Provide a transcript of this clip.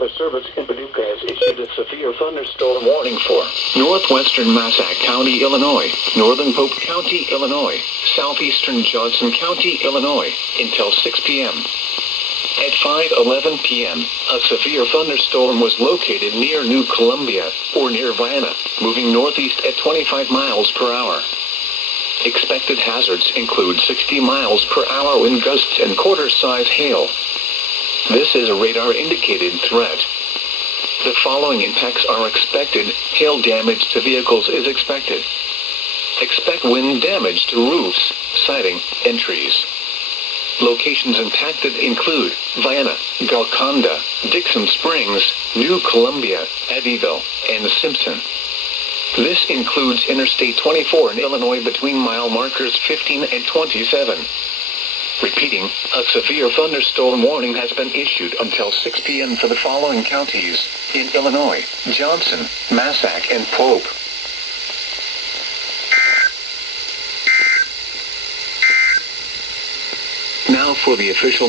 Weather Service in Paducah has issued a severe thunderstorm warning for northwestern Massac County, Illinois, northern Pope County, Illinois, southeastern Johnson County, Illinois, until 6 p.m. At 5:11 p.m., a severe thunderstorm was located near New Columbia, or near Vienna, moving northeast at 25 miles per hour. Expected hazards include 60 miles per hour wind gusts and quarter-size hail. This is a radar-indicated threat. The following impacts are expected. Hail damage to vehicles is expected. Expect wind damage to roofs, siding, and trees. Locations impacted include Vienna, Golconda, Dixon Springs, New Columbia, Eddyville, and Simpson. This includes Interstate 24 in Illinois between mile markers 15 and 27. Repeating, a severe thunderstorm warning has been issued until 6 p.m. for the following counties in Illinois: Johnson, Massac, and Pope. Now for the official